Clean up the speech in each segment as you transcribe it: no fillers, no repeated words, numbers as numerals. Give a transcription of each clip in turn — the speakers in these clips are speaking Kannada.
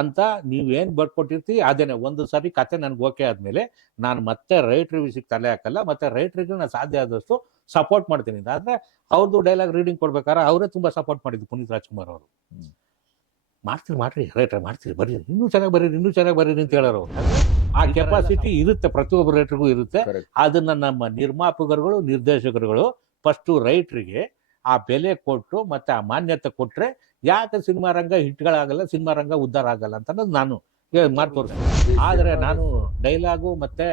ಅಂತ ನೀವೇನು ಬರ್ಕೊಟ್ಟಿರ್ತೀವಿ ಅದೇನೆ. ಒಂದು ಸಾರಿ ಕತೆ ನನಗೆ ಓಕೆ ಆದಮೇಲೆ ನಾನು ಮತ್ತೆ ರೈಟ್ರ್ ವಿಷಯಕ್ಕೆ ತಲೆ ಹಾಕಲ್ಲ, ಮತ್ತೆ ರೈಟ್ರಿಗೆ ನಾನು ಸಾಧ್ಯ ಆದಷ್ಟು ಸಪೋರ್ಟ್ ಮಾಡ್ತೀನಿ. ಆದರೆ ಅವ್ರದ್ದು ಡೈಲಾಗ್ ರೀಡಿಂಗ್ ಕೊಡ್ಬೇಕಾದ್ರೆ ಅವರೇ ತುಂಬ ಸಪೋರ್ಟ್ ಮಾಡಿದ್ದು ಪುನೀತ್ ರಾಜ್ಕುಮಾರ್ ಅವರು. ಮಾಡ್ರಿ ರೈಟ್ರ್ ಮಾಡ್ತೀರಿ, ಬರ್ರಿ ಇನ್ನೂ ಚೆನ್ನಾಗಿ ಬರೀರಿ, ಇನ್ನೂ ಚೆನ್ನಾಗಿ ಬರೀರಿ ಅಂತ ಹೇಳೋರು. ಆ ಕೆಪಾಸಿಟಿ ಇರುತ್ತೆ, ಪ್ರತಿಯೊಬ್ಬರು ರೈಟ್ರಿಗೂ ಇರುತ್ತೆ. ಅದನ್ನು ನಮ್ಮ ನಿರ್ಮಾಪಕರುಗಳು, ನಿರ್ದೇಶಕರುಗಳು ಫಸ್ಟು ರೈಟ್ರಿಗೆ ಆ ಬೆಲೆ ಕೊಟ್ಟು ಮತ್ತೆ ಆ ಮಾನ್ಯತೆ ಕೊಟ್ಟರೆ ಯಾಕೆ ಸಿನಿಮಾ ರಂಗ ಹಿಟ್ಗಳಾಗಲ್ಲ, ಸಿನಿಮಾ ರಂಗ ಉದ್ಧಾರ ಆಗಲ್ಲ ಅಂತ ಅನ್ನೋದು ನಾನು ಮಾಡಿ ತೋರಿಸ್ತೀನಿ. ಆದರೆ ನಾನು ಡೈಲಾಗು ಮತ್ತು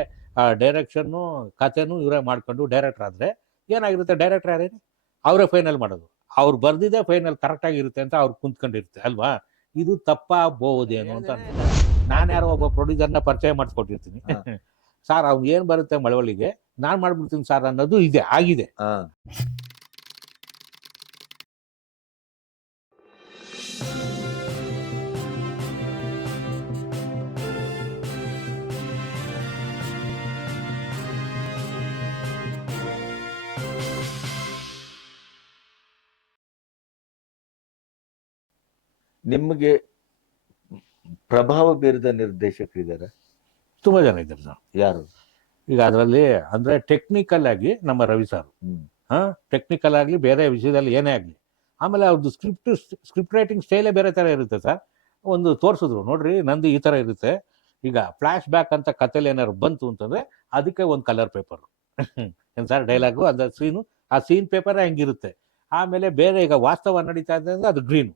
ಡೈರೆಕ್ಷನ್ನು ಕಥೆನೂ ಇವರೇ ಮಾಡ್ಕೊಂಡು ಡೈರೆಕ್ಟರ್ ಆದರೆ ಏನಾಗಿರುತ್ತೆ, ಡೈರೆಕ್ಟರ್ ಯಾರೇನು ಅವರೇ ಫೈನಲ್ ಮಾಡೋದು. ಅವ್ರು ಬರ್ದಿದ್ದೇ ಫೈನಲ್ ಕರೆಕ್ಟಾಗಿರುತ್ತೆ ಅಂತ ಅವ್ರು ಕುಂತ್ಕೊಂಡಿರುತ್ತೆ ಅಲ್ವಾ. ಇದು ತಪ್ಪಾಗಬಹುದೇನು ಅಂತ ನಾನು ಯಾರೋ ಒಬ್ಬ ಪ್ರೊಡ್ಯೂಸರ್ನ ಪರಿಚಯ ಮಾಡಿಸ್ಕೊಟ್ಟಿರ್ತೀನಿ. ಸರ್ ಅವ್ನು ಏನು ಬರುತ್ತೆ ಮಳವಳ್ಳಿಗೆ ನಾನು ಮಾಡ್ಬಿಡ್ತೀನಿ ಸರ್ ಅನ್ನೋದು ಇದೆ, ಆಗಿದೆ. ನಿಮಗೆ ಪ್ರಭಾವ ಬೀರಿದ ನಿರ್ದೇಶಕರಿದ್ದಾರೆ? ತುಂಬಾ ಜನ ಇದ್ದಾರೆ ಸರ್. ಯಾರು? ಈಗ ಅದರಲ್ಲಿ ಅಂದ್ರೆ ಟೆಕ್ನಿಕಲ್ ಆಗಿ ನಮ್ಮ ರವಿ ಸರ್, ಟೆಕ್ನಿಕಲ್ ಆಗಲಿ ಬೇರೆ ವಿಷಯದಲ್ಲಿ ಏನೇ ಆಗಲಿ. ಆಮೇಲೆ ಅವ್ರದ್ದು ಸ್ಕ್ರಿಪ್ಟ್ ರೈಟಿಂಗ್ ಸ್ಟೈಲೇ ಬೇರೆ ಥರ ಇರುತ್ತೆ ಸರ್. ಒಂದು ತೋರಿಸಿದ್ರು ನೋಡ್ರಿ ನಂದು ಈ ಥರ ಇರುತ್ತೆ. ಈಗ ಫ್ಲ್ಯಾಶ್ ಬ್ಯಾಕ್ ಅಂತ ಕಥೆಲಿ ಏನಾದ್ರು ಬಂತು ಅಂತಂದ್ರೆ ಅದಕ್ಕೆ ಒಂದು ಕಲರ್ ಪೇಪರು ಏನು ಸರ್, ಡೈಲಾಗು ಅದ ಸೀನು, ಆ ಸೀನ್ ಪೇಪರ್ ಹೆಂಗಿರುತ್ತೆ. ಆಮೇಲೆ ಬೇರೆ ಈಗ ವಾಸ್ತವ ನಡೀತಾ ಇದೆ ಅಂದ್ರೆ ಅದು ಗ್ರೀನು,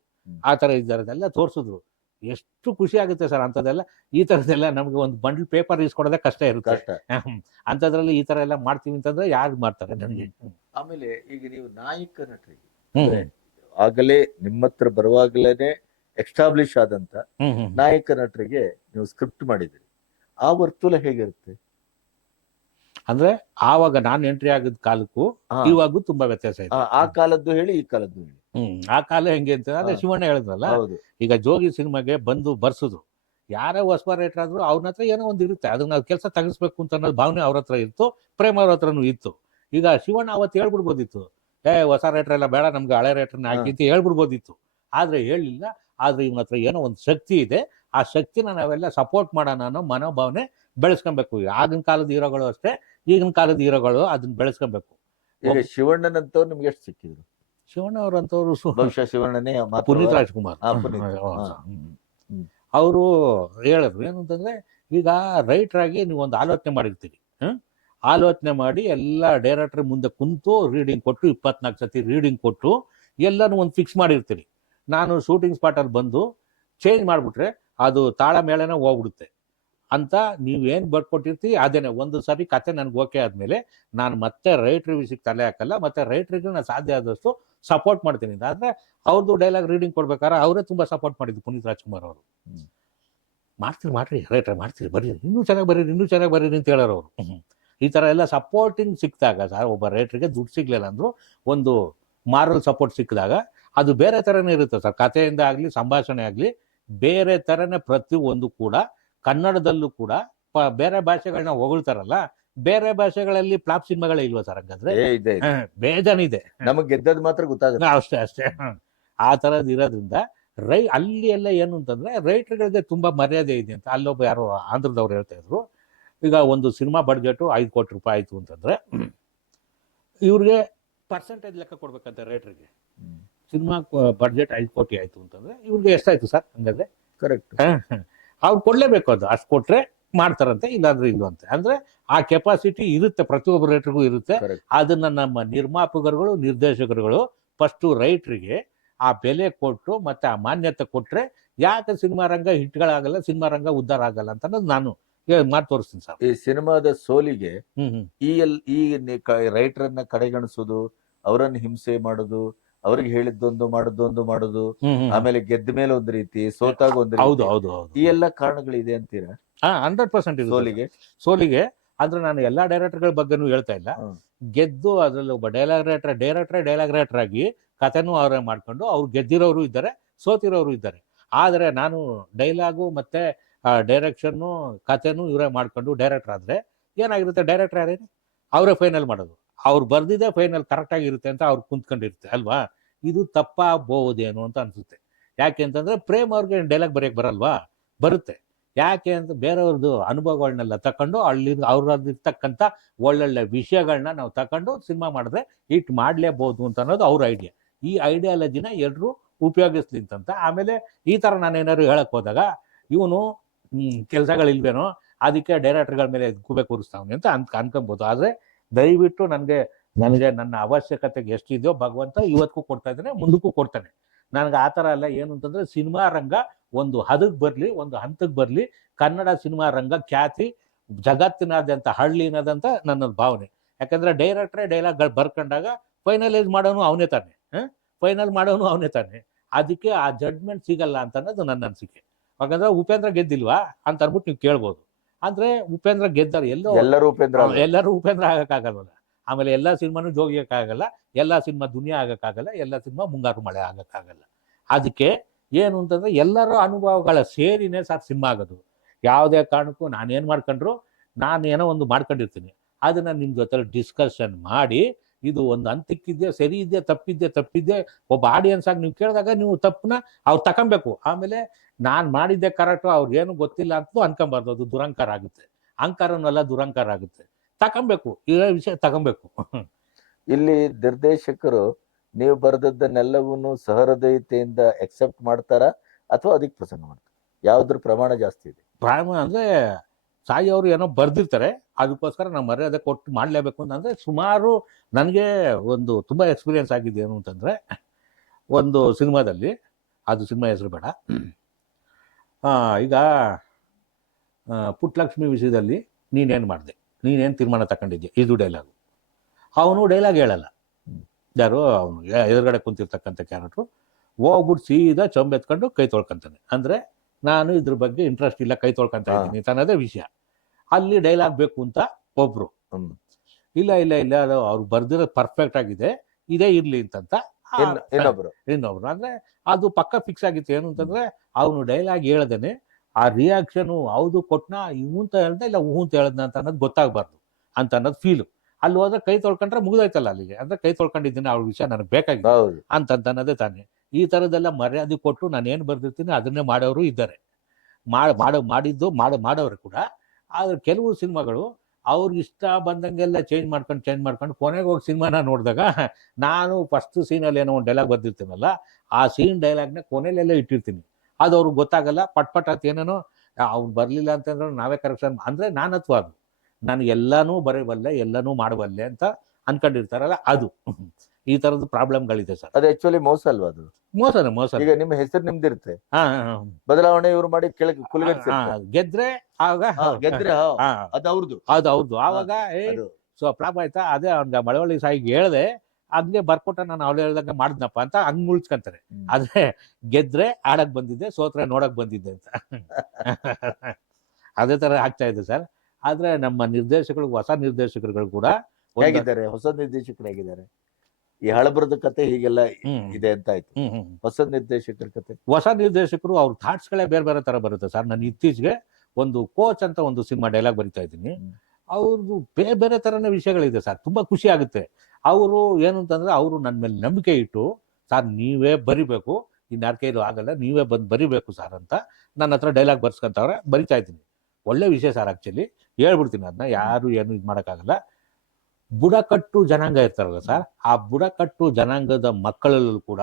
ಆ ಥರ ಇದ್ದಾರದೆಲ್ಲ ತೋರಿಸಿದ್ರು. ಎಷ್ಟು ಖುಷಿ ಆಗುತ್ತೆ ಸರ್ ಅಂಥದ್ದೆಲ್ಲ. ಈ ಥರದ್ದೆಲ್ಲ ನಮಗೆ ಒಂದು ಬಂಡಲ್ ಪೇಪರ್ ಇಸ್ಕೊಡೋದೇ ಕಷ್ಟ ಇರುತ್ತೆ. ಅಂಥದ್ರಲ್ಲಿ ಈ ಥರ ಎಲ್ಲ ಮಾಡ್ತೀವಿ ಅಂತಂದ್ರೆ ಯಾರು ಮಾಡ್ತಾರೆ ನನಗೆ. ಆಮೇಲೆ ಈಗ ನೀವು ನಾಯಕ ನಟರಿಗೆ ಆಗಲೇ ನಿಮ್ಮ ಹತ್ರ ಬರುವಾಗಲೇ ಎಸ್ಟಾಬ್ಲಿಷ್ ಆದಂತ ನಾಯಕ ನಟರಿಗೆ ನೀವು ಸ್ಕ್ರಿಪ್ಟ್ ಮಾಡಿದ್ರಿ, ಆ ವರ್ತುಲ ಹೇಗಿರುತ್ತೆ? ಅಂದ್ರೆ ಆವಾಗ ನಾನು ಎಂಟ್ರಿ ಆಗಿದ್ದ ಕಾಲಕ್ಕೂ ಇವಾಗೂ ತುಂಬಾ ವ್ಯತ್ಯಾಸ ಇದೆ. ಆ ಕಾಲದ್ದು ಹೇಳಿ, ಈ ಕಾಲದ್ದು ಹೇಳಿ. ಆ ಕಾಲ ಹೆಂಗೆ ಅಂತ ಅದೇ ಶಿವಣ್ಣ ಹೇಳಿದ್ರಲ್ಲ, ಈಗ ಜೋಗಿ ಸಿನಿಮಾಗೆ ಬಂದು ಬರ್ಸಿದ್ರು. ಯಾರೇ ಹೊಸ ರೈಟರ್ ಆದ್ರು ಅವ್ರ ಹತ್ರ ಏನೋ ಒಂದು ಇರುತ್ತೆ, ಅದನ್ನ ನಾವು ಕೆಲಸ ತೆಗಿಸ್ಬೇಕು ಅಂತ ಅನ್ನೋದು ಭಾವನೆ ಅವ್ರ ಹತ್ರ ಇತ್ತು, ಪ್ರೇಮ್ ಅವ್ರ ಹತ್ರನೂ ಇತ್ತು. ಈಗ ಶಿವಣ್ಣ ಅವತ್ತು ಹೇಳ್ಬಿಡ್ಬೋದಿತ್ತು, ಹೊಸ ರೈಟರ್ ಎಲ್ಲ ಬೇಡ ನಮ್ಗೆ ಹಳೆ ರೈಟರ್ನ ಹಾಕಿ ಅಂತ ಹೇಳ್ಬಿಡ್ಬೋದಿತ್ತು. ಆದ್ರೆ ಹೇಳಿಲ್ಲ. ಆದ್ರೆ ಇವನ ಹತ್ರ ಏನೋ ಒಂದು ಶಕ್ತಿ ಇದೆ, ಆ ಶಕ್ತಿನ ನಾವೆಲ್ಲ ಸಪೋರ್ಟ್ ಮಾಡೋಣ ಅನ್ನೋ ಮನೋಭಾವನೆ ಬೆಳೆಸ್ಕೊಬೇಕು. ಆಗಿನ ಕಾಲದ ಹೀರೋಗಳು ಅಷ್ಟೇ, ಈಗಿನ ಕಾಲದ ಹೀರೋಗಳು ಅದನ್ನ ಬೆಳೆಸ್ಕೊಬೇಕು. ಈಗ ಶಿವಣ್ಣನಂತವ್ರು ನಿಮ್ಗೆ ಎಷ್ಟು ಸಿಕ್ಕಿದ್ರು? ಶಿವಣ್ಣ ಅವ್ರಂತವ್ರು ಶಿವಣ್ಣನೇ ಪುನೀತ್ ರಾಜ್ಕುಮಾರ್ ಅವರು ಹೇಳಿದ್ರು ಏನಂತಂದ್ರೆ, ಈಗ ರೈಟರ್ ಆಗಿ ನೀವು ಒಂದು ಆಲೋಚನೆ ಮಾಡಿರ್ತೀರಿ, ಆಲೋಚನೆ ಮಾಡಿ ಎಲ್ಲ ಡೈರೆಕ್ಟರ್ ಮುಂದೆ ಕುಂತು ರೀಡಿಂಗ್ ಕೊಟ್ಟು 24 ಸತಿ ರೀಡಿಂಗ್ ಕೊಟ್ಟು ಎಲ್ಲನೂ ಒಂದು ಫಿಕ್ಸ್ ಮಾಡಿರ್ತೀರಿ. ನಾನು ಶೂಟಿಂಗ್ ಸ್ಪಾಟಲ್ಲಿ ಬಂದು ಚೇಂಜ್ ಮಾಡಿಬಿಟ್ರೆ ಅದು ತಾಳ ಮೇಳೆನೇ ಹೋಗ್ಬಿಡುತ್ತೆ ಅಂತ ನೀವೇನು ಬರ್ಕೊಟ್ಟಿರ್ತೀವಿ ಅದೇನೆ. ಒಂದು ಸಾರಿ ಕತೆ ನನಗೆ ಓಕೆ ಆದಮೇಲೆ ನಾನು ಮತ್ತೆ ರೈಟ್ರ್ ವಿಷಯಕ್ಕೆ ತಲೆ ಹಾಕಲ್ಲ, ಮತ್ತೆ ರೈಟ್ರಿಗೆ ನಾನು ಸಾಧ್ಯ ಆದಷ್ಟು ಸಪೋರ್ಟ್ ಮಾಡ್ತೀನಿ. ಆದರೆ ಅವ್ರದ್ದು ಡೈಲಾಗ್ ರೀಡಿಂಗ್ ಕೊಡ್ಬೇಕಾದ್ರೆ ಅವರೇ ತುಂಬ ಸಪೋರ್ಟ್ ಮಾಡಿದ್ದು ಪುನೀತ್ ರಾಜ್ಕುಮಾರ್ ಅವರು. ಮಾಡ್ರಿ ರೈಟ್ರ್ ಮಾಡ್ತೀರಿ, ಬರ್ರಿ ಇನ್ನೂ ಚೆನ್ನಾಗಿ ಬರೀರಿ, ಇನ್ನೂ ಚೆನ್ನಾಗಿ ಬರೀರಿ ಅಂತ ಹೇಳೋರು ಅವರು. ಈ ಥರ ಎಲ್ಲ ಸಪೋರ್ಟಿಂಗ್ ಸಿಕ್ಕಿದಾಗ ಸರ್, ಒಬ್ಬ ರೈಟ್ರಿಗೆ ದುಡ್ಡು ಸಿಗ್ಲಿಲ್ಲ ಅಂದರೂ ಒಂದು ಮಾರಲ್ ಸಪೋರ್ಟ್ ಸಿಕ್ಕಿದಾಗ ಅದು ಬೇರೆ ಥರನೇ ಇರುತ್ತೆ ಸರ್. ಕಥೆಯಿಂದ ಆಗಲಿ ಸಂಭಾಷಣೆ ಆಗಲಿ ಬೇರೆ ಥರನೇ. ಪ್ರತಿಯೊಂದು ಕೂಡ ಕನ್ನಡದಲ್ಲೂ ಕೂಡ ಬೇರೆ ಭಾಷೆಗಳನ್ನ ಹೊಗಳ್ತಾರಲ್ಲ, ಬೇರೆ ಭಾಷೆಗಳಲ್ಲಿ ಫ್ಲಾಪ್ ಸಿನಿಮಾಗಳೇ ಇಲ್ವಾ ಸರ್? ಹಂಗಂದ್ರೆ ಬೇಜಾನಿದೆ, ನಮಗೆ ಗೆದ್ದದ್ ಮಾತ್ರ ಗೊತ್ತಾಗುತ್ತೆ ಅಷ್ಟೇ. ಆ ಥರದ್ದು ಇರೋದ್ರಿಂದ ಅಲ್ಲಿ ಎಲ್ಲ ಏನು ಅಂತಂದ್ರೆ ರೈಟರ್ಗಳಿಗೆ ತುಂಬಾ ಮರ್ಯಾದೆ ಇದೆ ಅಂತ. ಅಲ್ಲೊಬ್ಬ ಯಾರೋ ಆಂಧ್ರದವ್ರು ಹೇಳ್ತಾ ಇದ್ರು, ಈಗ ಒಂದು ಸಿನಿಮಾ ಬಡ್ಜೆಟು 5 ಕೋಟಿ ರೂಪಾಯಿ ಆಯ್ತು ಅಂತಂದ್ರೆ ಇವ್ರಿಗೆ ಪರ್ಸೆಂಟೇಜ್ ಲೆಕ್ಕ ಕೊಡ್ಬೇಕಂತ ರೈಟರ್ಗೆ. ಸಿನಿಮಾ ಬಡ್ಜೆಟ್ 5 ಕೋಟಿ ಆಯ್ತು ಅಂತಂದ್ರೆ ಇವ್ರಿಗೆ ಎಷ್ಟಾಯ್ತು ಸರ್? ಹಂಗಾದ್ರೆ ಕರೆಕ್ಟ್, ಅವ್ರು ಕೊಡ್ಲೇಬೇಕು, ಅದು ಅಷ್ಟು ಕೊಟ್ರೆ ಮಾಡ್ತಾರಂತೆ, ಇಲ್ಲಾಂದ್ರೆ ಇಲ್ವಂತೆ. ಅಂದ್ರೆ ಆ ಕೆಪಾಸಿಟಿ ಇರುತ್ತೆ, ಪ್ರತಿಯೊಬ್ಬರು ರೈಟರ್ಗೂ ಇರುತ್ತೆ. ಅದನ್ನ ನಮ್ಮ ನಿರ್ಮಾಪಕರುಗಳು, ನಿರ್ದೇಶಕರುಗಳು ಫಸ್ಟು ರೈಟ್ರಿಗೆ ಆ ಬೆಲೆ ಕೊಟ್ಟು ಮತ್ತೆ ಆ ಮಾನ್ಯತೆ ಕೊಟ್ರೆ ಯಾಕೆ ಸಿನಿಮಾ ರಂಗ ಹಿಟ್ಗಳಾಗಲ್ಲ, ಸಿನಿಮಾ ರಂಗ ಉದ್ಧಾರ ಆಗಲ್ಲ ಅಂತ ಅನ್ನೋದು ನಾನು ಮಾಡಿ ತೋರಿಸ್ತೀನಿ ಸರ್. ಈ ಸಿನಿಮಾದ ಸೋಲಿಗೆ ಈ ರೈಟರ್ನ ಕಡೆಗಣಿಸೋದು, ಅವರನ್ನು ಹಿಂಸೆ ಮಾಡೋದು, ಅವ್ರಿಗೆ ಹೇಳಿದ್ದೊಂದು ಮಾಡೋದು, ಆಮೇಲೆ ಗೆದ್ದ ಮೇಲೆ ಒಂದು ರೀತಿ, ಸೋತಾಗ ಒಂದು ರೀತಿ, ಈ ಎಲ್ಲ ಕಾರಣಗಳಿದೆ ಅಂತೀರಾ? 100% ಸೋಲಿಗೆ ಅಂದ್ರೆ ನಾನು ಎಲ್ಲಾ ಡೈರೆಕ್ಟರ್ಗಳ ಬಗ್ಗೆನೂ ಹೇಳ್ತಾ ಇಲ್ಲ. ಗೆದ್ದು ಅದ್ರಲ್ಲಿ ಒಬ್ಬ ಡೈಲಾಗ್ ರೈಟರ್ ಆಗಿ ಕಥೆನೂ ಅವರೇ ಮಾಡ್ಕೊಂಡು ಅವ್ರು ಗೆದ್ದಿರೋರು ಇದ್ದಾರೆ, ಸೋತಿರೋರು ಇದ್ದಾರೆ. ಆದರೆ ನಾನು ಡೈಲಾಗು ಮತ್ತೆ ಡೈರೆಕ್ಷನ್ನು ಕಥೆನೂ ಇವರೇ ಮಾಡ್ಕೊಂಡು ಡೈರೆಕ್ಟರ್ ಆದ್ರೆ ಏನಾಗಿರುತ್ತೆ, ಡೈರೆಕ್ಟರ್ ಯಾರೇನು ಅವರೇ ಫೈನಲ್ ಮಾಡೋದು. ಅವ್ರು ಬರ್ದಿದ್ದೇ ಫೈನಲ್ ಕರೆಕ್ಟಾಗಿರುತ್ತೆ ಅಂತ ಅವ್ರು ಕುಂತ್ಕೊಂಡಿರುತ್ತೆ ಅಲ್ವಾ. ಇದು ತಪ್ಪಾಗಬಹುದೇನು ಅಂತ ಅನ್ಸುತ್ತೆ. ಯಾಕೆ ಅಂತಂದ್ರೆ ಪ್ರೇಮ್ ಅವ್ರಿಗೆ ಡೈಲಾಗ್ ಬರೆಯಕ್ಕೆ ಬರಲ್ವಾ, ಬರುತ್ತೆ. ಯಾಕೆ ಅಂತ ಬೇರೆಯವ್ರದ್ದು ಅನುಭವಗಳನ್ನೆಲ್ಲ ತಕೊಂಡು ಅವ್ರದ್ದಿರ್ತಕ್ಕಂಥ ಒಳ್ಳೊಳ್ಳೆ ವಿಷಯಗಳನ್ನ ನಾವು ತಕೊಂಡು ಸಿನಿಮಾ ಮಾಡಿದ್ರೆ ಹಿಟ್ ಮಾಡಲೇಬಹುದು ಅಂತ ಅನ್ನೋದು ಅವ್ರ ಐಡಿಯಾ. ಈ ಐಡಿಯಾಲಜಿನ ಎಲ್ಲರೂ ಉಪಯೋಗಿಸ್ಲಿಂತಂತ. ಆಮೇಲೆ ಈ ಥರ ನಾನೇನಾದ್ರು ಹೇಳಕ್ ಹೋದಾಗ ಇವನು ಕೆಲಸಗಳಿಲ್ವೇನೋ ಅದಕ್ಕೆ ಡೈರೆಕ್ಟರ್ಗಳ ಮೇಲೆ ಕುಬೆ ಕೂರಿಸ್ತಾವನೆ ಅಂತ ಅನ್ಕೊಬೋದು. ಆದರೆ ದಯವಿಟ್ಟು ನನಗೆ ನನ್ನ ಅವಶ್ಯಕತೆಗೆ ಎಷ್ಟಿದೆಯೋ ಭಗವಂತ ಇವತ್ತಿಗೂ ಕೊಡ್ತಾ ಇದ್ದಾನೆ, ಮುಂದಕ್ಕೂ ಕೊಡ್ತಾನೆ. ನನಗೆ ಆ ಥರ ಎಲ್ಲ ಏನು ಅಂತಂದರೆ ಸಿನಿಮಾ ರಂಗ ಒಂದು ಹದಕ್ಕೆ ಬರಲಿ, ಒಂದು ಹಂತಕ್ಕೆ ಬರಲಿ, ಕನ್ನಡ ಸಿನಿಮಾ ರಂಗ ಖ್ಯಾತಿ ಜಗತ್ತಿನಾದ್ಯಂತ ಹಳ್ಳಿನದಂತ ನನ್ನ ಭಾವನೆ. ಯಾಕಂದರೆ ಡೈರೆಕ್ಟ್ರೇ ಡೈಲಾಗ್ಗಳು ಬರ್ಕೊಂಡಾಗ ಫೈನಲೈಸ್ ಮಾಡೋನು ಅವನೇ ತಾನೆ, ಫೈನಲ್ ಮಾಡೋನು ಅವನೇ ತಾನೆ. ಅದಕ್ಕೆ ಆ ಜಡ್ಜ್ಮೆಂಟ್ ಸಿಗಲ್ಲ ಅಂತ ಅನ್ನೋದು ನನ್ನ ಅನಿಸಿಕೆ. ಯಾಕಂದ್ರೆ ಉಪೇಂದ್ರ ಗೆದ್ದಿಲ್ವಾ ಅಂತ ಅಂದ್ಬಿಟ್ಟು ನೀವು ಕೇಳ್ಬೋದು. ಅಂದರೆ ಉಪೇಂದ್ರ ಗೆದ್ದಾರೆ, ಎಲ್ಲರೂ ಉಪೇಂದ್ರ ಆಗಕ್ಕಾಗಲ್ವಲ್ಲ. ಆಮೇಲೆ ಎಲ್ಲ ಸಿನಿಮಾನು ಜೋಗಿಯಕ್ಕಾಗಲ್ಲ, ಎಲ್ಲ ಸಿನಿಮಾ ದುನಿಯಾ ಆಗಕ್ಕಾಗಲ್ಲ, ಎಲ್ಲ ಸಿನಿಮಾ ಮುಂಗಾರು ಮಳೆ ಆಗಕ್ಕಾಗಲ್ಲ. ಅದಕ್ಕೆ ಏನು ಅಂತಂದ್ರೆ ಎಲ್ಲರ ಅನುಭವಗಳ ಸೇರಿನೇ ಸರ್ ಸಿನಿಮಾ ಆಗೋದು. ಯಾವುದೇ ಕಾರಣಕ್ಕೂ ನಾನೇನು ಮಾಡ್ಕೊಂಡ್ರು, ನಾನೇನೋ ಒಂದು ಮಾಡ್ಕೊಂಡಿರ್ತೀನಿ, ಅದನ್ನ ನಿಮ್ಮ ಜೊತೆ ಡಿಸ್ಕಷನ್ ಮಾಡಿ ಇದು ಒಂದು ಹಂತಕ್ಕಿದ್ಯಾ, ಸರಿ ಇದೆಯಾ, ತಪ್ಪಿದ್ದೆ ಒಬ್ಬ ಆಡಿಯನ್ಸ್ ಆಗಿ ನೀವು ಕೇಳಿದಾಗ ನೀವು ತಪ್ಪನ್ನ ಅವ್ರು ತಗೊಬೇಕು. ಆಮೇಲೆ ನಾನು ಮಾಡಿದ್ದೆ ಕರೆಕ್ಟು, ಅವ್ರಿಗೇನು ಗೊತ್ತಿಲ್ಲ ಅಂತಲೂ ಅನ್ಕೊಂಬಾರ್ದು. ಅದು ದುರಂಕಾರ ಆಗುತ್ತೆ. ಅಹಂಕಾರನಲ್ಲ, ದುರಂಕಾರ ಆಗುತ್ತೆ. ತಗೊಬೇಕು, ಇರೋ ವಿಷಯ ತಗೊಬೇಕು. ಇಲ್ಲಿ ನಿರ್ದೇಶಕರು ನೀವು ಬರೆದದ್ದನ್ನೆಲ್ಲವನ್ನೂ ಸಹೃದಯತೆಯಿಂದ ಎಕ್ಸೆಪ್ಟ್ ಮಾಡ್ತಾರ ಅಥವಾ ಅದಕ್ಕೆ ಪ್ರಸಂಗ ಮಾಡ್ತಾರೆ? ಯಾವ್ದ್ರ ಪ್ರಮಾಣ ಜಾಸ್ತಿ ಇದೆ? ಪ್ರಮಾಣ ಅಂದ್ರೆ ಸಾಯಿ ಅವರು ಏನೋ ಬರ್ದಿರ್ತಾರೆ, ಅದಕ್ಕೋಸ್ಕರ ನಾವು ಮರ್ಯಾದೆ ಕೊಟ್ಟು ಮಾಡಲೇಬೇಕು ಅಂತಂದ್ರೆ ಸುಮಾರು ನನಗೆ ಒಂದು ತುಂಬ ಎಕ್ಸ್ಪೀರಿಯನ್ಸ್ ಆಗಿದೆ. ಏನು ಅಂತಂದರೆ ಒಂದು ಸಿನಿಮಾದಲ್ಲಿ, ಅದು ಸಿನಿಮಾ ಹೆಸರು ಬೇಡ, ಈಗ ಪುಟ್ಟಲಕ್ಷ್ಮಿ ವಿಷಯದಲ್ಲಿ ನೀನೇನು ಮಾಡಿದೆ, ನೀನೇನು ತೀರ್ಮಾನ ತಗೊಂಡಿದ್ದೆ, ಇದು ಡೈಲಾಗು. ಅವನು ಡೈಲಾಗ್ ಹೇಳಲ್ಲ, ಯಾರು ಅವನು ಎದುರುಗಡೆ ಕುಂತಿರ್ತಕ್ಕಂಥ ಕ್ಯಾರೆಕ್ಟ್ರು ಹೋಗ್ಬಿಟ್ಟು ಸೀದಾ ಚೊಂಬೆತ್ಕೊಂಡು ಕೈ ತೊಳ್ಕೊಂತಾನೆ. ಅಂದರೆ ನಾನು ಇದ್ರ ಬಗ್ಗೆ ಇಂಟ್ರೆಸ್ಟ್ ಇಲ್ಲ, ಕೈ ತೊಳ್ಕೊಂತ ಇದ್ದೀನಿ ಅನ್ನೋದೇ ವಿಷಯ. ಅಲ್ಲಿ ಡೈಲಾಗ್ ಬೇಕು ಅಂತ ಒಬ್ರು, ಇಲ್ಲ ಅದು ಅವ್ರು ಬರ್ದಿರೋದು ಪರ್ಫೆಕ್ಟ್ ಆಗಿದೆ, ಇದೇ ಇರ್ಲಿ ಅಂತಂತ ಇನ್ನೊಬ್ರು. ಅಂದ್ರೆ ಅದು ಪಕ್ಕ ಫಿಕ್ಸ್ ಆಗಿತ್ತು. ಏನು ಅಂತಂದ್ರೆ ಅವನು ಡೈಲಾಗ್ ಹೇಳ್ದೇನೆ ಆ ರಿಯಾಕ್ಷನು ಹೌದು ಕೊಟ್ನಾ, ಇವು ಅಂತ ಹೇಳ್ದ ಇಲ್ಲ ಹೂ ಅಂತ ಹೇಳ್ದ ಅಂತ ಅನ್ನೋದು ಗೊತ್ತಾಗಬಾರ್ದು ಅಂತ ಅನ್ನೋದು ಫೀಲು. ಅಲ್ಲಿ ಹೋದ್ರೆ ಕೈ ತೊಳ್ಕೊಂಡ್ರೆ ಮುಗಿದೋಯ್ತಲ್ಲ ಅಲ್ಲಿಗೆ. ಅಂದ್ರೆ ಕೈ ತೊಳ್ಕೊಂಡಿದ್ದೀನಿ, ಅವ್ರ ವಿಷಯ ನನಗೆ ಬೇಕಾಗಿದೆ ಅಂತ ಅನ್ನೋದೇ ತಾನೆ. ಈ ಥರದ್ದೆಲ್ಲ ಮರ್ಯಾದೆ ಕೊಟ್ಟು ನಾನು ಏನು ಬರ್ದಿರ್ತೀನಿ ಅದನ್ನೇ ಮಾಡೋರು ಇದ್ದಾರೆ, ಮಾಡೋರು ಕೂಡ. ಆದ್ರೆ ಕೆಲವು ಸಿನಿಮಾಗಳು ಅವ್ರಿಗೆ ಇಷ್ಟ ಬಂದಂಗೆಲ್ಲ ಚೇಂಜ್ ಮಾಡ್ಕೊಂಡು ಕೊನೆಗೆ ಹೋಗಿ ಸಿನಿಮಾನ ನೋಡಿದಾಗ ನಾನು ಫಸ್ಟ್ ಸೀನಲ್ಲಿ ಏನೋ ಒಂದು ಡೈಲಾಗ್ ಬರ್ದಿರ್ತೀನಲ್ಲ, ಆ ಸೀನ್ ಡೈಲಾಗ್ನ ಕೊನೆಯಲ್ಲೆಲ್ಲ ಇಟ್ಟಿರ್ತೀನಿ. ಅದು ಅವ್ರಿಗೆ ಗೊತ್ತಾಗಲ್ಲ. ಪಟ್ ಅಂತ ಏನೇನೋ ಅವ್ನು ಬರಲಿಲ್ಲ ಅಂತಂದ್ರೆ ನಾವೇ ಕರೆಕ್ಷನ್ ಅಂದರೆ ನಾನತ್ವ ಅದು. ನಾನು ಎಲ್ಲನೂ ಬರೆಯಬಲ್ಲೆ, ಎಲ್ಲನೂ ಮಾಡಬಲ್ಲೆ ಅಂತ ಅನ್ಕೊಂಡಿರ್ತಾರಲ್ಲ, ಅದು ಈ ಥರದ ಪ್ರಾಬ್ಲಮ್ಗಳಿದೆ ಸರ್. ಅದು ಆಕ್ಚುಲಿ ಮೋಸ ಅಲ್ವಾ? ಅದು ಮೋಸ. ಈಗ ನಿಮ್ಮ ಹೆಸರು ನಿಮ್ದಿರುತ್ತೆ, ಬದಲಾವಣೆ ಇವ್ರು ಮಾಡಿ ಕೆಳಗೆ ಗೆದ್ರೆ ಆಗ ಅದು ಅವ್ರದ್ದು. ಆವಾಗ ಸೊ ಪ್ರಾಬ್ಲಮ್ ಆಯ್ತಾ. ಅದೇ ಅವ್ನಿಗೆ ಮಳವಳ್ಳಿ ಸಾಯಿಗೆ ಹೇಳ್ದೆ, ಹಂಗೆ ಬರ್ಕೊಟ್ಟ ನಾನು ಅವ್ಳು ಹೇಳ್ದಂಗೆ ಮಾಡಿದ್ನಪ್ಪ ಅಂತ ಹಂಗ್ ಮುಳ್ಸ್ಕೊಂತಾರೆ. ಆದ್ರೆ ಗೆದ್ರೆ ಆಡಕ್ ಬಂದಿದ್ದೆ, ಸೋತ್ರೆ ನೋಡಕ್ ಬಂದಿದ್ದೆ ಅಂತ ಅದೇ ತರ ಆಗ್ತಾ ಇದೆ ಸರ್. ಆದ್ರೆ ನಮ್ಮ ನಿರ್ದೇಶಕರು, ಹೊಸ ನಿರ್ದೇಶಕರುಗಳು ಕೂಡ ಹೇಗಿದ್ದಾರೆ, ಹೊಸ ನಿರ್ದೇಶಕರಾಗಿದ್ದಾರೆ. ಈ ಹಳಬರದ ಕತೆ ಹೀಗೆಲ್ಲ ಇದೆ ಅಂತ ಆಯ್ತು. ಹೊಸ ನಿರ್ದೇಶಕರು ಅವ್ರ ಥಾಟ್ಸ್ ಗಳೇ ಬೇರೆ ತರ ಬರುತ್ತೆ ಸರ್. ನಾನು ಇತ್ತೀಚೆಗೆ ಒಂದು ಕೋಚ್ ಅಂತ ಒಂದು ಸಿನಿಮಾ ಡೈಲಾಗ್ ಬರಿತಾ ಇದ್ದೀನಿ. ಅವ್ರದ್ದು ಬೇರೆ ತರನೇ ವಿಷಯಗಳಿದೆ ಸರ್. ತುಂಬಾ ಖುಷಿ ಆಗುತ್ತೆ. ಅವರು ಏನು ಅಂತಂದ್ರೆ ಅವರು ನನ್ನ ಮೇಲೆ ನಂಬಿಕೆ ಇಟ್ಟು, ಸರ್ ನೀವೇ ಬರಿಬೇಕು, ಇನ್ಯಾರ ಕೈಲೂ ಆಗಲ್ಲ, ನೀವೇ ಬಂದು ಬರಿಬೇಕು ಸರ್ ಅಂತ ನನ್ನ ಹತ್ರ ಡೈಲಾಗ್ ಬರ್ಸ್ಕೊಂತವ್ರೆ. ಬರಿತಾ ಇದ್ದೀನಿ. ಒಳ್ಳೆ ವಿಷಯ ಸರ್. ಆಕ್ಚುಲಿ ಹೇಳ್ಬಿಡ್ತೀನಿ, ಅದನ್ನ ಯಾರು ಏನು ಇದು ಮಾಡೋಕ್ಕಾಗಲ್ಲ. ಬುಡಕಟ್ಟು ಜನಾಂಗ ಇರ್ತಾರಲ್ಲ ಸರ್, ಆ ಬುಡಕಟ್ಟು ಜನಾಂಗದ ಮಕ್ಕಳಲ್ಲೂ ಕೂಡ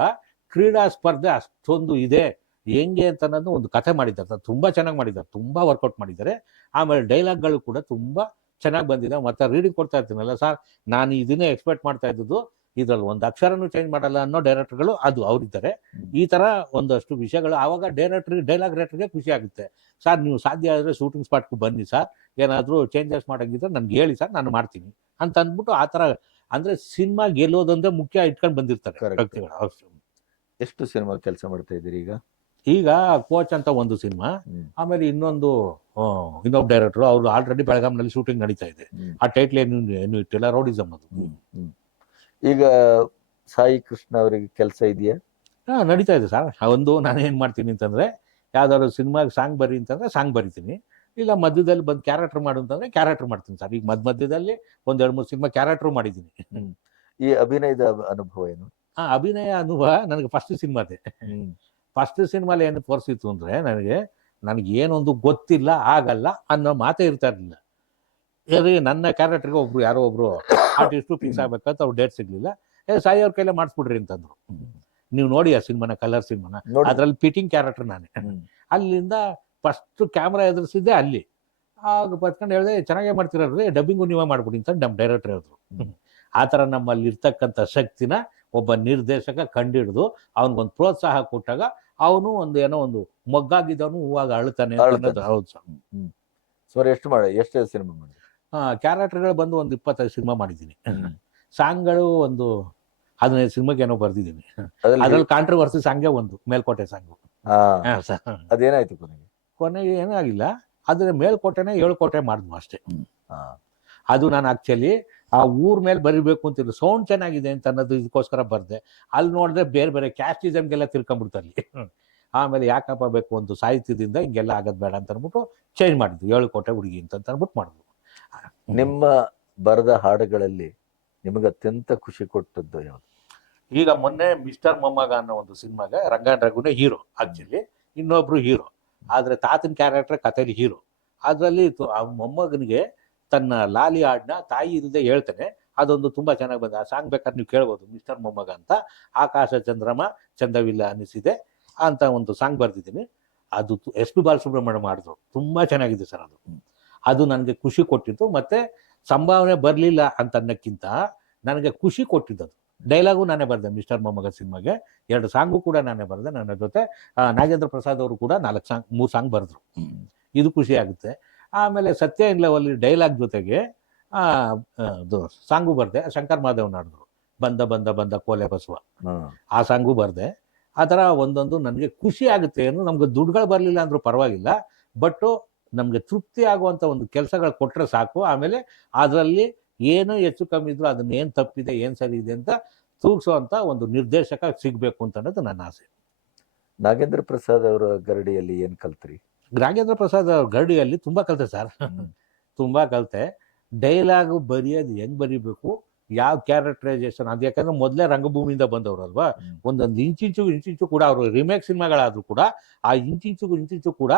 ಕ್ರೀಡಾ ಸ್ಪರ್ಧೆ ಅಷ್ಟೊಂದು ಇದೆ ಹೆಂಗೆ ಅಂತ ಅನ್ನೋದು ಒಂದು ಕಥೆ ಮಾಡಿದ್ದಾರೆ. ತುಂಬಾ ಚೆನ್ನಾಗಿ ಮಾಡಿದ್ದಾರೆ, ತುಂಬಾ ವರ್ಕೌಟ್ ಮಾಡಿದ್ದಾರೆ. ಆಮೇಲೆ ಡೈಲಾಗ್ಗಳು ಕೂಡ ತುಂಬಾ ಚೆನ್ನಾಗಿ ಬಂದಿದೆ. ಮತ್ತೆ ರೀಡಿಂಗ್ ಕೊಡ್ತಾ ಇರ್ತೀನಲ್ಲ ಸರ್, ನಾನು ಇದನ್ನೇ ಎಕ್ಸ್ಪೆಕ್ಟ್ ಮಾಡ್ತಾ ಇದ್ದು, ಇದ್ರಲ್ಲಿ ಒಂದು ಅಕ್ಷರನೂ ಚೇಂಜ್ ಮಾಡಲ್ಲ ಅನ್ನೋ ಡೈರೆಕ್ಟರ್ಗಳು ಅದು ಅವರಿದ್ದಾರೆ. ಈ ತರ ಒಂದಷ್ಟು ವಿಷಯಗಳು ಆವಾಗ ಡೈಲಾಗ್ ರೈಟರ್ಗೆ ಖುಷಿ ಆಗುತ್ತೆ. ಸರ್ ನೀವು ಸಾಧ್ಯ ಆದರೆ ಶೂಟಿಂಗ್ ಸ್ಪಾಟ್ಗೂ ಬನ್ನಿ ಸರ್, ಏನಾದರೂ ಚೇಂಜಸ್ ಮಾಡೋಂಗಿದ್ರೆ ನನ್ಗೆ ಹೇಳಿ ಸರ್, ನಾನು ಮಾಡ್ತೀನಿ ಅಂತ ಅಂದ್ಬಿಟ್ಟು ಆ ಥರ. ಅಂದ್ರೆ ಸಿನಿಮಾ ಗೆಲ್ಲೋದಂದ್ರೆ ಮುಖ್ಯ ಇಟ್ಕೊಂಡು ಬಂದಿರ್ತಾರೆ ವ್ಯಕ್ತಿಗಳು. ಎಷ್ಟು ಸಿನಿಮಾ ಕೆಲಸ ಮಾಡ್ತಾ ಇದ್ದೀರಿ ಈಗ ಕೋಚ್ ಅಂತ ಒಂದು ಸಿನಿಮಾ, ಆಮೇಲೆ ಇನ್ನೊಬ್ಬ ಡೈರೆಕ್ಟರ್, ಅವ್ರು ಆಲ್ರೆಡಿ ಬೆಳಗಾಂನಲ್ಲಿ ಶೂಟಿಂಗ್ ನಡೀತಾ ಇದೆ. ಆ ಟೈಟ್ಲ್ ಏನು ಇಟ್ಟಿಲ್ಲ, ರೌಡಿಸಮ್ ಅದು. ಈಗ ಸಾಯಿ ಕೃಷ್ಣ ಅವರಿಗೆ ಕೆಲಸ ಇದೆಯಾ? ನಡೀತಾ ಇದೆ ಸರ್. ನಾನು ಏನ್ ಮಾಡ್ತೀನಿ ಅಂತಂದ್ರೆ, ಯಾವ್ದಾದ್ರು ಸಿನಿಮಾಗೆ ಸಾಂಗ್ ಬರಿ ಅಂತಂದ್ರೆ ಸಾಂಗ್ ಬರಿತೀನಿ, ಇಲ್ಲ ಮಧ್ಯದಲ್ಲಿ ಬಂದು ಕ್ಯಾರೆಕ್ಟರ್ ಮಾಡು ಅಂತಂದ್ರೆ ಕ್ಯಾರೆಕ್ಟರ್ ಮಾಡ್ತೀನಿ ಸರ್. ಈಗ ಮಧ್ಯದಲ್ಲಿ 2-3 ಸಿನಿಮಾ ಕ್ಯಾರೆಕ್ಟರ್ ಮಾಡಿದ್ದೀನಿ. ಈ ಅಭಿನಯದ ಅನುಭವ ಏನು? ಅಭಿನಯ ಅನುಭವ ನನಗೆ ಫಸ್ಟ್ ಸಿನಿಮಾದೆ. ಫಸ್ಟ್ ಸಿನಿಮಾಲಿ ಏನು ತೋರಿಸಿತ್ತು ಅಂದ್ರೆ, ನನಗೆ ನನಗೆ ಏನೊಂದು ಗೊತ್ತಿಲ್ಲ, ಆಗಲ್ಲ ಅನ್ನೋ ಮಾತೇ ಇರ್ತಾ ಇರಲಿಲ್ಲ. ನನ್ನ ಕ್ಯಾರೆಕ್ಟರ್ಗೆ ಒಬ್ರು ಯಾರೋ ಒಬ್ರು ಆರ್ಟಿಸ್ಟು ಫಿಕ್ಸ್ ಆಗ್ಬೇಕಂತ ಅವ್ರು ಡೇಟ್ ಸಿಗ್ಲಿಲ್ಲ. ಸಾಯಿ ಅವ್ರ ಕೈಲೇ ಮಾಡಿಸ್ಬಿಡ್ರಿ ಅಂತಂದ್ರು. ನೀವು ನೋಡಿ ಆ ಸಿನಿಮಾನ, ಕಲರ್ ಸಿನಿಮಾನ, ಅದ್ರಲ್ಲಿ ಫಿಟ್ಟಿಂಗ್ ಕ್ಯಾರೆಕ್ಟರ್ ನಾನೇ. ಅಲ್ಲಿಂದ ಫಸ್ಟ್ ಕ್ಯಾಮ್ರಾ ಎದುರಿಸಿದ್ದೆ ಅಲ್ಲಿ. ಆಗ ಬತ್ಕೊಂಡು ಹೇಳಿದೆ, ಚೆನ್ನಾಗೇ ಮಾಡ್ತಿರೋದ್ರಿ, ಡಬ್ಬಿಂಗು ನೀವೇ ಮಾಡ್ಬಿಡಿ ಅಂತ ನಮ್ಮ ಡೈರೆಕ್ಟರ್ ಹೇಳಿದ್ರು. ಆ ಥರ ನಮ್ಮಲ್ಲಿ ಇರ್ತಕ್ಕಂಥ ಶಕ್ತಿನ ಒಬ್ಬ ನಿರ್ದೇಶಕ ಕಂಡಿಡಿದು ಅವನಿಗೊಂದು ಪ್ರೋತ್ಸಾಹ ಕೊಟ್ಟಾಗ ಅವನು ಏನೋ ಒಂದು ಮೊಗ್ಗಾಗಿದ್ದವನು ಹೂವಾಗ ಅಳ್ತಾನೆ ಅನ್ನೋದು. ಹೌದು ಸರ್. ಸುಮಾರು ಎಷ್ಟು ಸಿನಿಮಾ ಮಾಡಿ? ಕ್ಯಾರೆಕ್ಟರ್ಗಳು ಬಂದು ಒಂದು 25 ಸಿನಿಮಾ ಮಾಡಿದ್ದೀನಿ. ಸಾಂಗ್ಗಳು ಒಂದು 15 ಸಿನಿಮಾಗೆ ಏನೋ ಬರ್ದಿದ್ದೀನಿ. ಅದ್ರಲ್ಲಿ ಕಾಂಟ್ರವರ್ಸಿ ಸಾಂಗೇ ಒಂದು, ಮೇಲ್ಕೋಟೆ ಸಾಂಗು. ಅದೇನಾಯ್ತು ಕೊನೆಗೆ ಏನೂ ಆಗಿಲ್ಲ. ಆದ್ರೆ ಮೇಲ್ಕೋಟೆನೇ 7 ಕೋಟೆ ಮಾಡಿದ್ವು ಅಷ್ಟೇ. ಅದು ನಾನು ಆಕ್ಚುಲಿ ಆ ಊರ್ ಮೇಲೆ ಬರಿಬೇಕು ಅಂತಿಲ್ಲ, ಸೌಂಡ್ ಚೆನ್ನಾಗಿದೆ ಅಂತ ಅನ್ನೋದು ಇದಕ್ಕೋಸ್ಕರ ಬರ್ದೆ. ಅಲ್ಲಿ ನೋಡಿದ್ರೆ ಬೇರೆ ಬೇರೆ ಕ್ಯಾಸ್ಟಿಸಮ್ಗೆಲ್ಲ ತಿರ್ಕೊಂಡ್ಬಿಡ್ತಾರೆ. ಆಮೇಲೆ ಯಾಕಪ್ಪ ಬೇಕು ಒಂದು ಸಾಹಿತ್ಯದಿಂದ ಹಿಂಗೆಲ್ಲ ಆಗೋದು ಬೇಡ ಅಂತ ಅಂದ್ಬಿಟ್ಟು ಚೇಂಜ್ ಮಾಡಿದ್ವಿ, 7 ಕೋಟೆ ಹುಡುಗಿ ಅಂತ ಅಂದ್ಬಿಟ್ಟು ಮಾಡಿದ್ವಿ. ನಿಮ್ಮ ಬರೆದ ಹಾಡುಗಳಲ್ಲಿ ನಿಮಗೆ ಅತ್ಯಂತ ಖುಷಿ ಕೊಟ್ಟದ್ದು ಯಾವುದು? ಈಗ ಮೊನ್ನೆ ಮಿಸ್ಟರ್ ಮೊಮ್ಮಗ ಅನ್ನೋ ಒಂದು ಸಿನಿಮಾಗೆ ರಂಗಾಯಣ ರಘುನೇ ಹೀರೋ, ಆಕ್ಚುಲಿ ಇನ್ನೊಬ್ರು ಹೀರೋ, ಆದ್ರೆ ತಾತನ ಕ್ಯಾರೆಕ್ಟರ್ ಕಥೆಲಿ ಹೀರೋ. ಅದರಲ್ಲಿ ಆ ಮೊಮ್ಮಗನಿಗೆ ತನ್ನ ಲಾಲಿ ಹಾಡನ್ನ ತಾಯಿ ಇಲ್ಲದೆ ಹೇಳ್ತಾನೆ. ಅದೊಂದು ತುಂಬಾ ಚೆನ್ನಾಗಿ ಬಂದ. ಆ ಸಾಂಗ್ ಬೇಕಾದ್ರೆ ನೀವು ಕೇಳ್ಬೋದು, ಮಿಸ್ಟರ್ ಮೊಮ್ಮಗ ಅಂತ. ಆಕಾಶ ಚಂದ್ರಮ ಚಂದವಿಲ್ಲ ಅನಿಸಿದೆ ಅಂತ ಒಂದು ಸಾಂಗ್ ಬರ್ದಿದ್ದೀನಿ. ಅದು SP ಬಾಲಸುಬ್ರಹ್ಮಣ್ಯ ಮಾಡಿದ್ರು, ತುಂಬಾ ಚೆನ್ನಾಗಿದೆ ಸರ್. ಅದು ನನಗೆ ಖುಷಿ ಕೊಟ್ಟಿತ್ತು. ಮತ್ತೆ ಸಂಭಾವನೆ ಬರಲಿಲ್ಲ ಅಂತ ಅನ್ನೋಕ್ಕಿಂತ ನನಗೆ ಖುಷಿ ಕೊಟ್ಟಿದ್ದದು. ಡೈಲಾಗು ನಾನೇ ಬರೆದೆ ಮಿಸ್ಟರ್ ಮೊಮ್ಮಗ ಸಿನಿಮಾಗೆ, 2 ಸಾಂಗು ಕೂಡ ನಾನೇ ಬರೆದೆ. ನನ್ನ ಜೊತೆ ನಾಗೇಂದ್ರ ಪ್ರಸಾದ್ ಅವರು ಕೂಡ 3 ಸಾಂಗ್ ಬರೆದ್ರು. ಇದು ಖುಷಿ ಆಗುತ್ತೆ. ಆಮೇಲೆ ಸತ್ಯ ಇನ್ ಲವ್ ಅಲ್ಲಿ ಡೈಲಾಗ್ ಜೊತೆಗೆ ಸಾಂಗು ಬರ್ದೆ. ಶಂಕರ್ ಮಾದೇವ್ ನಾಡಿದ್ರು, ಬಂದ ಬಂದ ಬಂದ ಕೋಲೆ ಬಸವ, ಆ ಸಾಂಗು ಬರ್ದೆ. ಆ ಥರ ಒಂದೊಂದು ನನಗೆ ಖುಷಿ ಆಗುತ್ತೆ. ಏನು ನಮ್ಗೆ ದುಡ್ಡುಗಳು ಬರಲಿಲ್ಲ ಅಂದ್ರೂ ಪರವಾಗಿಲ್ಲ, ಬಟ್ ನಮ್ಗೆ ತೃಪ್ತಿ ಆಗುವಂಥ ಒಂದು ಕೆಲಸಗಳು ಕೊಟ್ಟರೆ ಸಾಕು. ಆಮೇಲೆ ಅದರಲ್ಲಿ ಏನು ಹೆಚ್ಚು ಕಮ್ಮಿ ಇದ್ರು ಅದನ್ನ ಏನು ತಪ್ಪಿದೆ ಏನು ಸರಿ ಇದೆ ಅಂತ ತೂಗಿಸುವಂಥ ಒಂದು ನಿರ್ದೇಶಕ ಸಿಗಬೇಕು ಅಂತ ಅನ್ನೋದು ನನ್ನ ಆಸೆ. ನಾಗೇಂದ್ರ ಪ್ರಸಾದ್ ಅವರ ಗರಡಿಯಲ್ಲಿ ಏನು ಕಲ್ತ್ರಿ? ನಾಗೇಂದ್ರ ಪ್ರಸಾದ್ ಅವ್ರ ಗರಡಿಯಲ್ಲಿ ತುಂಬ ಕಲಿತೆ ಸರ್. ತುಂಬ ಕಲಿತೆ. ಡೈಲಾಗು ಬರೆಯೋದು ಹೆಂಗೆ ಬರೀಬೇಕು, ಯಾವ ಕ್ಯಾರೆಕ್ಟರೈಸೇಷನ್, ಅದು ಯಾಕಂದ್ರೆ ಮೊದಲೇ ರಂಗಭೂಮಿಯಿಂದ ಬಂದವರಲ್ವಾ. ಒಂದೊಂದು ಇಂಚಿಂಚು ಕೂಡ ಅವರು ರಿಮೇಕ್ ಸಿನಿಮಾಗಳಾದರೂ ಕೂಡ ಆ ಇಂಚಿಂಚು ಕೂಡ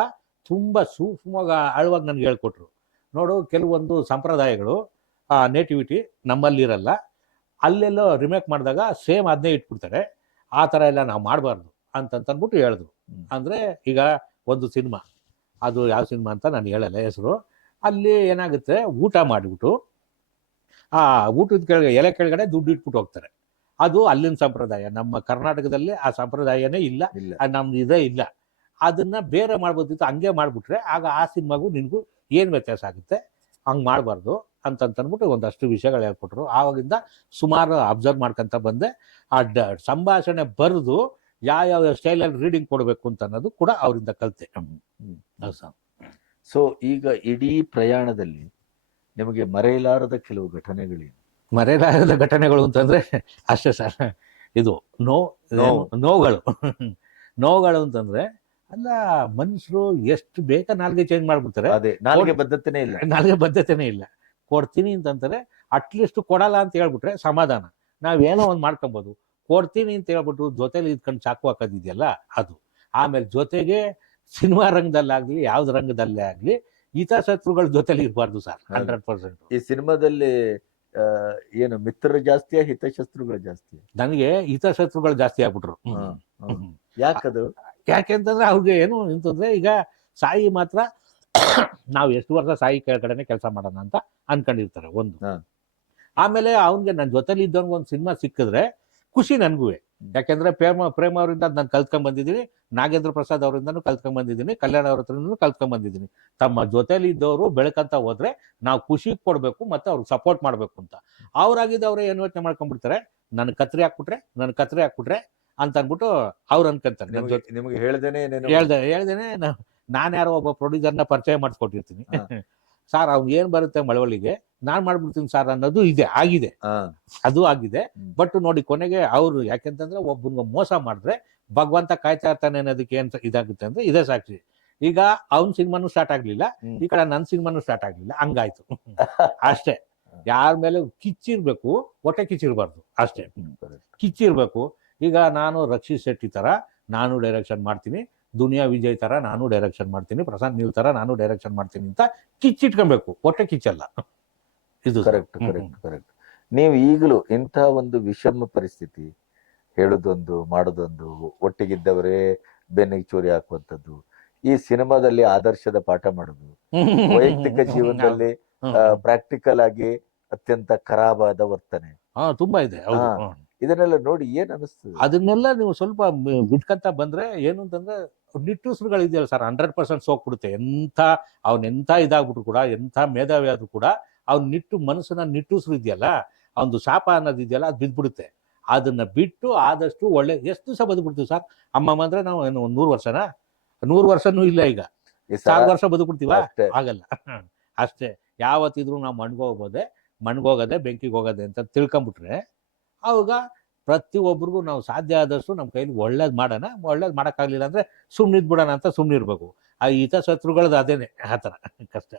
ತುಂಬ ಸೂಕ್ಷ್ಮವಾಗಿ ಆಳವಾಗಿ ನನಗೆ ಹೇಳ್ಕೊಟ್ರು. ನೋಡು, ಕೆಲವೊಂದು ಸಂಪ್ರದಾಯಗಳು ನೇಟಿವಿಟಿ ನಮ್ಮಲ್ಲಿರಲ್ಲ, ಅಲ್ಲೆಲ್ಲೋ ರಿಮೇಕ್ ಮಾಡಿದಾಗ ಸೇಮ್ ಅದನ್ನೇ ಇಟ್ಬಿಡ್ತಾರೆ. ಆ ಥರ ಎಲ್ಲ ನಾವು ಮಾಡಬಾರ್ದು ಅಂತಂದ್ಬಿಟ್ಟು ಹೇಳಿದ್ರು. ಅಂದರೆ ಈಗ ಒಂದು ಸಿನಿಮಾ, ಅದು ಯಾವ ಸಿನಿಮಾ ಅಂತ ನಾನು ಹೇಳಲ್ಲ ಹೆಸರು. ಅಲ್ಲಿ ಏನಾಗುತ್ತೆ, ಊಟ ಮಾಡಿಬಿಟ್ಟು ಆ ಊಟದ ಕೆಳಗೆ ಎಲೆ ಕೆಳಗಡೆ ದುಡ್ಡು ಇಟ್ಬಿಟ್ಟು ಹೋಗ್ತಾರೆ. ಅದು ಅಲ್ಲಿನ ಸಂಪ್ರದಾಯ. ನಮ್ಮ ಕರ್ನಾಟಕದಲ್ಲಿ ಆ ಸಂಪ್ರದಾಯನೇ ಇಲ್ಲ, ನಮ್ದು ಇದೇ ಇಲ್ಲ. ಅದನ್ನ ಬೇರೆ ಮಾಡ್ಬೋದಿತ್ತು, ಹಂಗೆ ಮಾಡಿಬಿಟ್ರೆ ಆಗ ಆ ಸಿನಿಮಾಗೂ ನಿನಗೂ ಏನು ವ್ಯತ್ಯಾಸ ಆಗುತ್ತೆ, ಹಂಗೆ ಮಾಡಬಾರ್ದು ಅಂತಂದ್ಬಿಟ್ಟು ಒಂದಷ್ಟು ವಿಷಯಗಳು ಹೇಳ್ಕೊಟ್ರು. ಆವಾಗಿಂದ ಸುಮಾರು ಅಬ್ಸರ್ವ್ ಮಾಡ್ಕೊಂತ ಬಂದೆ. ಆ ಸಂಭಾಷಣೆ ಬರೆದು ಯಾವ ಸ್ಟೈಲಲ್ಲಿ ರೀಡಿಂಗ್ ಕೊಡಬೇಕು ಅಂತ ಅನ್ನೋದು ಕೂಡ ಅವರಿಂದ ಕಲಿತೆ. ಸೊ ಈಗ ಇಡೀ ಪ್ರಯಾಣದಲ್ಲಿ ನಿಮಗೆ ಮರೆಯಲಾರದ ಕೆಲವು ಘಟನೆಗಳೇನು? ಮರೆಯಲಾರದ ಘಟನೆಗಳು ಅಂತಂದ್ರೆ ಅಷ್ಟೇ ಸರ್. ಇದು ನೋವುಗಳು ಅಂತಂದ್ರೆ, ಅಲ್ಲ ಮನುಷ್ಯರು ಎಷ್ಟು ಬೇಗ ನಾಲ್ಗೆ ಚೇಂಜ್ ಮಾಡ್ಬಿಡ್ತಾರೆ. ನಾಲ್ಗೆ ಬದ್ಧತೆನೇ ಇಲ್ಲ. ಕೊಡ್ತೀನಿ ಅಂತಂತಾರೆ, ಅಟ್ಲೀಸ್ಟ್ ಕೊಡಲ್ಲ ಅಂತ ಹೇಳ್ಬಿಟ್ರೆ ಸಮಾಧಾನ, ನಾವೇನೋ ಒಂದು ಮಾಡ್ಕೊಬೋದು. ಕೊಡ್ತೀನಿ ಅಂತ ಹೇಳ್ಬಿಟ್ಟು ಜೊತೆಲಿ ಇದ್ಕೊಂಡು ಚಾಕು ಹಾಕೋದಿದೆಯಲ್ಲ ಅದು. ಆಮೇಲೆ ಜೊತೆಗೆ ಸಿನಿಮಾ ರಂಗದಲ್ಲಾಗ್ಲಿ ಯಾವ್ದು ರಂಗದಲ್ಲೇ ಆಗ್ಲಿ ಹಿತಶತ್ರುಗಳ ಜೊತೆಲಿ ಇರಬಾರ್ದು ಸರ್. 100%. ಈ ಸಿನಿಮಾದಲ್ಲಿ ಏನು ಮಿತ್ರರು ಜಾಸ್ತಿಯಾ ಹಿತಶತ್ರುಗಳು ಜಾಸ್ತಿ? ನನಗೆ ಹಿತಶತ್ರುಗಳು ಜಾಸ್ತಿ ಆಗ್ಬಿಟ್ರು. ಯಾಕದು? ಯಾಕೆಂತಂದ್ರೆ ಅವ್ರಿಗೆ ಏನು ಅಂತಂದ್ರೆ, ಈಗ ಸಾಯಿ ಮಾತ್ರ ನಾವು ಎಷ್ಟು ವರ್ಷ ಸಾಯಿ ಕೆಳಗಡೆನೆ ಕೆಲಸ ಮಾಡೋಣ ಅಂತ ಅನ್ಕೊಂಡಿರ್ತಾರೆ ಒಂದು. ಆಮೇಲೆ ಅವನ್ಗೆ ನನ್ನ ಜೊತೆಲಿ ಇದ್ದವನ್ಗೆ ಒಂದು ಸಿನಿಮಾ ಸಿಕ್ಕಿದ್ರೆ ಖುಷಿ ನನಗೂ. ಯಾಕೆಂದ್ರೆ ಪ್ರೇಮ ಅವರಿಂದ ನಾನು ಕಲ್ತ್ಕೊಂಡ್ ಬಂದಿದ್ದೀನಿ, ನಾಗೇಂದ್ರ ಪ್ರಸಾದ್ ಅವರಿಂದನೂ ಕಲ್ತ್ಕೊಂಡ್ ಬಂದಿದ್ದೀನಿ, ಕಲ್ಯಾಣ ಅವ್ರ ಹತ್ರನೂ ಕಲ್ತ್ಕೊಂಡ್ ಬಂದಿದ್ದೀನಿ. ತಮ್ಮ ಜೊತೆಲಿ ಇದ್ದವರು ಬೆಳಕಂತ ಹೋದ್ರೆ ನಾವು ಖುಷಿ ಕೊಡ್ಬೇಕು ಮತ್ತೆ ಅವ್ರಿಗೆ ಸಪೋರ್ಟ್ ಮಾಡ್ಬೇಕು ಅಂತ. ಅವ್ರಾಗಿದ್ದವ್ರೆ ಏನು ಯೋಚನೆ ಮಾಡ್ಕೊಂಡ್ಬಿಡ್ತಾರೆ, ನನ್ ಕತ್ರಿ ಹಾಕ್ಬಿಟ್ರೆ ಅಂತ ಅನ್ಬಿಟ್ಟು ಅವ್ರು ಅನ್ಕೊಂತಾರೆ. ನಿಮ್ಗೆ ಹೇಳ್ದೇನೆ ನಾನು ಯಾರೋ ಒಬ್ಬ ಪ್ರೊಡ್ಯೂಸರ್ನ ಪರಿಚಯ ಮಾಡಿಸ್ಕೊಟ್ಟಿರ್ತೀನಿ. ಸರ್ ಅವ್ನು ಏನ್ ಬರುತ್ತೆ ಮಳವಳ್ಳಿಗೆ ನಾನ್ ಮಾಡ್ಬಿಡ್ತೀನಿ ಸರ್ ಅನ್ನೋದು ಆಗಿದೆ. ಅದು ಆಗಿದೆ. ಬಟ್ ನೋಡಿ ಕೊನೆಗೆ ಅವ್ರು, ಯಾಕೆಂತಂದ್ರೆ ಒಬ್ಬನಿಗೆ ಮೋಸ ಮಾಡಿದ್ರೆ ಭಗವಂತ ಕಾಯ್ತಾ ಇರ್ತಾನೆ ಅನ್ನೋದಕ್ಕೆ ಏನ್ ಇದಾಗುತ್ತೆ ಅಂದ್ರೆ ಇದೇ ಸಾಕ್ಷಿ. ಈಗ ಅವ್ನ ಸಿನಿಮಾನು ಸ್ಟಾರ್ಟ್ ಆಗ್ಲಿಲ್ಲ, ಈ ಕಡೆ ನನ್ನ ಸಿನಿಮಾನು ಸ್ಟಾರ್ಟ್ ಆಗ್ಲಿಲ್ಲ, ಹಂಗಾಯ್ತು ಅಷ್ಟೇ. ಯಾರ ಮೇಲೆ ಕಿಚ್ಚಿರ್ಬೇಕು, ಹೊಟ್ಟೆ ಕಿಚ್ಚಿರ್ಬಾರ್ದು ಅಷ್ಟೇ. ಕಿಚ್ಚಿರ್ಬೇಕು. ಈಗ ನಾನು ರಕ್ಷಿತ್ ಶೆಟ್ಟಿ ತರ ನಾನು ಡೈರೆಕ್ಷನ್ ಮಾಡ್ತೀನಿ, ದುನಿಯಾ ವಿಜಯ್ ತರ ನಾನು ಡೈರೆಕ್ಷನ್ ಮಾಡ್ತೀನಿ, ಪ್ರಶಾಂತ್ ನೀಲ್ ತರ ನಾನು ಡೈರೆಕ್ಷನ್ ಮಾಡ್ತೀನಿ ಅಂತ ಕಿಚ್ಚಿಟ್ಕೊಬೇಕು, ಹೊಟ್ಟೆ ಕಿಚ್ಚಲ್ಲ ಇದು. Correct correct correct. ನೀವು ಈಗಲೂ ಇಂಥ ಒಂದು ವಿಷಮ ಪರಿಸ್ಥಿತಿ, ಹೇಳುದೊಂದು ಮಾಡೋದೊಂದು, ಒಟ್ಟಿಗಿದ್ದವರೇ ಬೆನ್ನಿಗೆ ಚೂರಿ ಹಾಕುವಂಥದ್ದು, ಈ ಸಿನಿಮಾದಲ್ಲಿ ಆದರ್ಶದ ಪಾಠ ಮಾಡೋದು, ವೈಯಕ್ತಿಕ ಜೀವನದಲ್ಲಿ ಪ್ರಾಕ್ಟಿಕಲ್ ಆಗಿ ಅತ್ಯಂತ ಖರಾಬಾದ ವರ್ತನೆ ತುಂಬಾ ಇದೆ. ಹೌದು. ಇದನ್ನೆಲ್ಲ ನೋಡಿ ಏನ್ ಅನಿಸ್ತದೆ? ಅದನ್ನೆಲ್ಲ ನೀವು ಸ್ವಲ್ಪ ಬಿಟ್ಕಂತ ಬಂದ್ರೆ ಏನು ಅಂತಂದ್ರೆ ನಿಟ್ಟುಸಿರುಗಳಿದೆಯಲ್ಲ ಸರ್, 100% ಸೋಗ್ಬಿಡುತ್ತೆ. ಅವನೆಂತ ಇದಾಗ್ಬಿಟ್ರು ಕೂಡ, ಎಂಥ ಮೇಧಾವಿ ಆದ್ರೂ ಕೂಡ ಅವ್ನ ಮನಸ್ಸನ್ನ ನಿಟ್ಟುಸಿರು ಇದೆಯಲ್ಲ, ಅವನದು ಶಾಪ ಅನ್ನೋದಿದೆಯಲ್ಲ, ಅದು ಬಿದ್ದ್ಬಿಡುತ್ತೆ. ಅದನ್ನ ಬಿಟ್ಟು ಆದಷ್ಟು ಒಳ್ಳೆ ಎಷ್ಟು ದಿವಸ ಬದುಕ್ಬಿಡ್ತೀವಿ ಸರ್. ಅಮ್ಮಮ್ಮ ಅಂದ್ರೆ ನಾವು ಏನು 100 ವರ್ಷನಾ? 100 ವರ್ಷನೂ ಇಲ್ಲ, ಈಗ 1000 ವರ್ಷ ಬದುಕ್ಬಿಡ್ತೀವ? ಆಗಲ್ಲ. ಅಷ್ಟೇ. ಯಾವತ್ತಿದ್ರು ನಾವು ಮಣ್ಗೋಗದೆ ಬೆಂಕಿಗೆ ಹೋಗೋದೆ ಅಂತ ತಿಳ್ಕೊಂಬಿಟ್ರೆ ಅವಾಗ ಪ್ರತಿಯೊಬ್ಬರಿಗೂ ನಾವು ಸಾಧ್ಯ ಆದಷ್ಟು ನಮ್ಮ ಕೈಲಿ ಒಳ್ಳೇದು ಮಾಡೋಕ್ಕಾಗಲಿಲ್ಲ ಅಂದ್ರೆ ಸುಮ್ಮನಿದ್ಬಿಡೋಣ ಅಂತ ಸುಮ್ಮನಿರ್ಬೇಕು. ಆ ಹಿತಶತ್ರುಗಳದ್ದು ಅದೇನೆ, ಆ ಥರ ಕಷ್ಟ.